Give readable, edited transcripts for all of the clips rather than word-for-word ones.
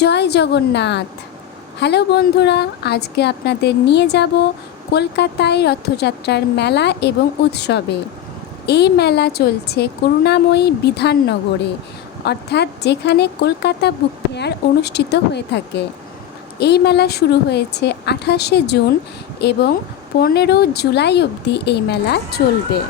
জয় Jagannath. Hello বন্ধুরা, আজকে আপনাদের নিয়ে যাব কলকাতায় রথযাত্রার মেলা এবং উৎসবে। এই মেলা চলছে করুণাময়ী বিধাননগরে, অর্থাৎ যেখানে কলকাতা বুক ফেয়ার অনুষ্ঠিত হয়ে থাকে। এই মেলা শুরু হয়েছে 28শে জুন এবং 15 জুলাই অবধি এই মেলা চলবে।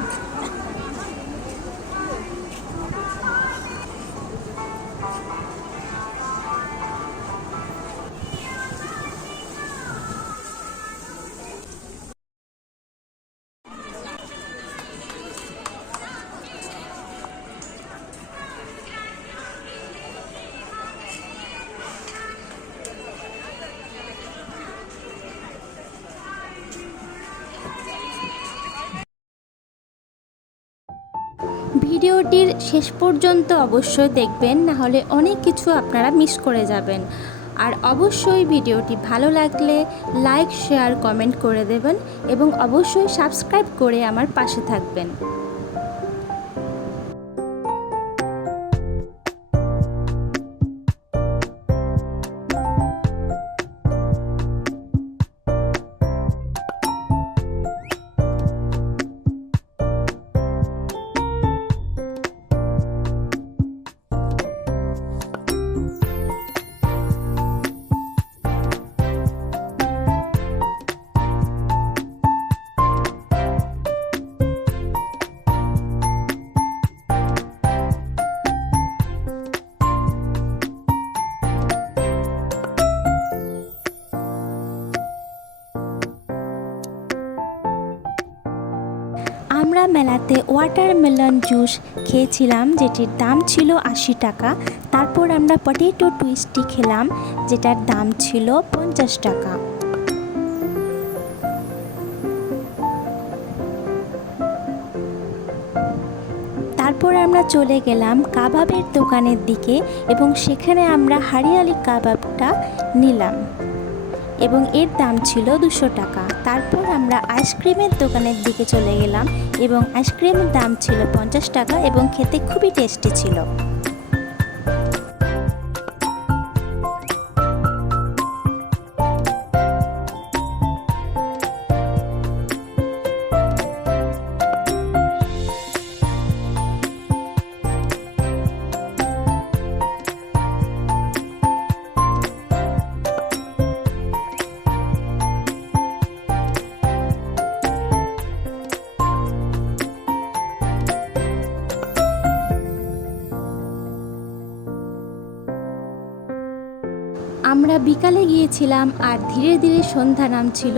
ভিডিওটির শেষ পর্যন্ত অবশ্যই দেখবেন, না হলে অনেক কিছু আপনারা মিস করে যাবেন। আর অবশ্যই ভিডিওটি ভালো লাগলে লাইক, শেয়ার, কমেন্ট করে দেবেন এবং অবশ্যই সাবস্ক্রাইব করে আমার পাশে থাকবেন। আমরা মেলাতে ওয়াটারমেলন জুস খেয়েছিলাম, যেটির দাম ছিল 80 টাকা। তারপর আমরা পটেটো টুইস্টি খেলাম, যেটার দাম ছিল 50 টাকা। তারপর আমরা চলে গেলাম কাবাবের দোকানের দিকে এবং সেখানে আমরা হারিয়ালি কাবাবটা নিলাম এবং এর দাম ছিল 200 টাকা। তারপর আমরা আইসক্রিমের দোকানের দিকে চলে গেলাম এবং আইসক্রিমের দাম ছিল 50 টাকা এবং খেতে খুবই টেস্টি ছিল। আমরা বিকালে গিয়েছিলাম আর ধীরে ধীরে সন্ধ্যা নামছিল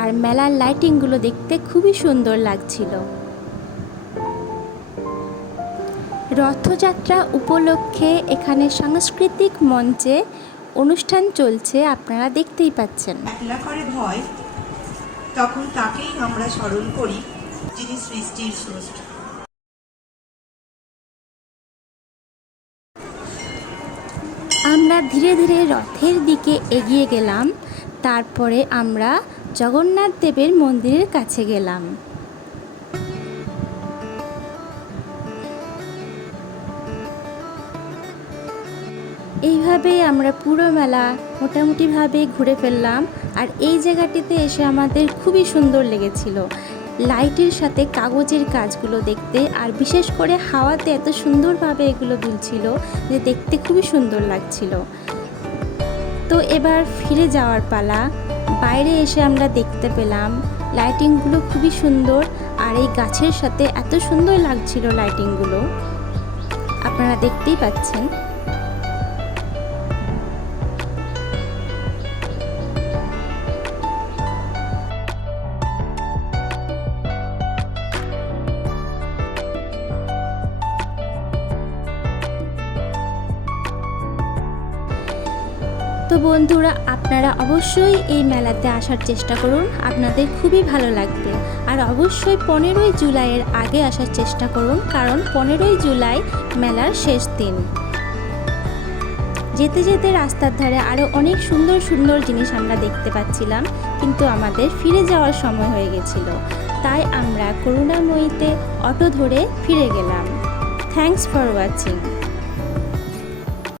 আর মেলার লাইটিংগুলো দেখতে খুবই সুন্দর লাগছিল। রথযাত্রা উপলক্ষে এখানে সাংস্কৃতিক মঞ্চে অনুষ্ঠান চলছে, আপনারা দেখতেই পাচ্ছেন। একলা করে ভয়, তখন তাকেই আমরা স্মরণ করি যিনি সৃষ্টির স্রষ্টা। আমরা ধীরে ধীরে রথের দিকে এগিয়ে গেলাম। তারপরে আমরা জগন্নাথ দেবের মন্দিরের কাছে গেলাম। এইভাবেই আমরা পুরো মেলা মোটামুটিভাবে ঘুরে ফেললাম। আর এই জায়গাটিতে এসে আমাদের খুবই সুন্দর লেগেছিল, লাইটের সাথে কাগজের কাজগুলো দেখতে, আর বিশেষ করে হাওয়াতে এত সুন্দরভাবে এগুলো দুলছিল যে দেখতে খুবই সুন্দর লাগছিল। তো এবার ফিরে যাওয়ার পালা। বাইরে এসে আমরা দেখতে পেলাম লাইটিংগুলো খুবই সুন্দর, আর এই গাছের সাথে এত সুন্দর লাগছিল লাইটিংগুলো, আপনারা দেখতেই পাচ্ছেন। তো বন্ধুরা, আপনারা অবশ্যই এই মেলাতে আসার চেষ্টা করুন, আপনাদের খুবই ভালো লাগবে। আর অবশ্যই 15ই জুলাইয়ের আগে আসার চেষ্টা করুন, কারণ 15ই জুলাই মেলার শেষ দিন। যেতে যেতে রাস্তার ধারে আরও অনেক সুন্দর সুন্দর জিনিস আমরা দেখতে পাচ্ছিলাম, কিন্তু আমাদের ফিরে যাওয়ার সময় হয়ে গেছিল, তাই আমরা করুণাময়ীতে অটো ধরে ফিরে গেলাম। Thanks for watching.